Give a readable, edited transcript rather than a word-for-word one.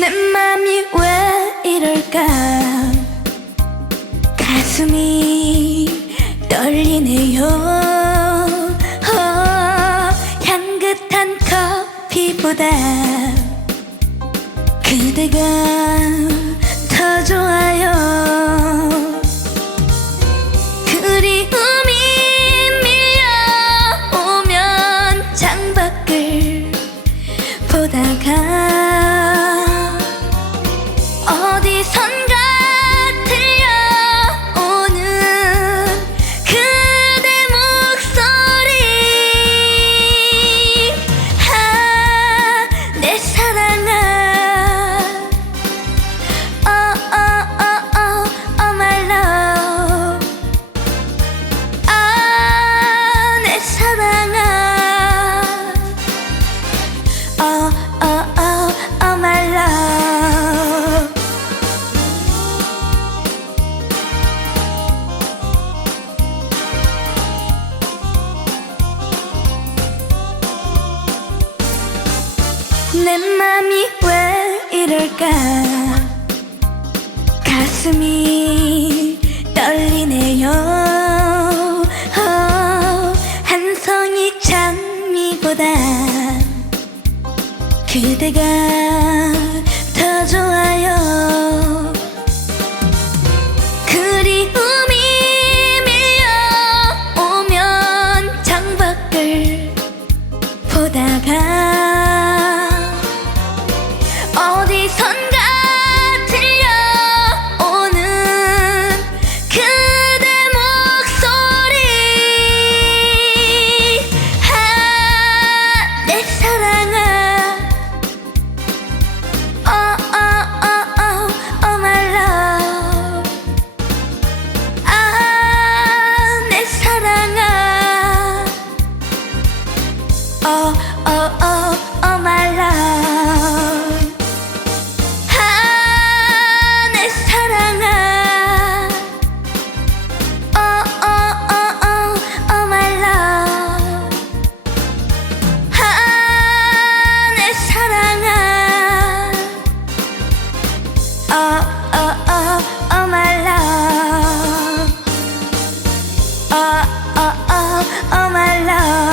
내 맘이 왜 이럴까 가슴이 떨리네요. 향긋한 커피보다 그대가 더 좋아요. 그리움이 밀려오면 창밖을 보다가 어디선가 들려오는 그대 목소리. 내 사랑아, oh my love. 내 사랑아, oh my love. 내 맘이 왜 이럴까 가슴이 떨리네요. 한 송이 장미보다 그대가 더 좋아요. 그리움이 밀려오면 창밖을 보다가 어디선가 들려오는 그대 목소리. 내 사랑아, oh my love. 내 사랑아, oh my love. 내 사랑아, oh my love. 내 사랑아, oh my love. oh my love.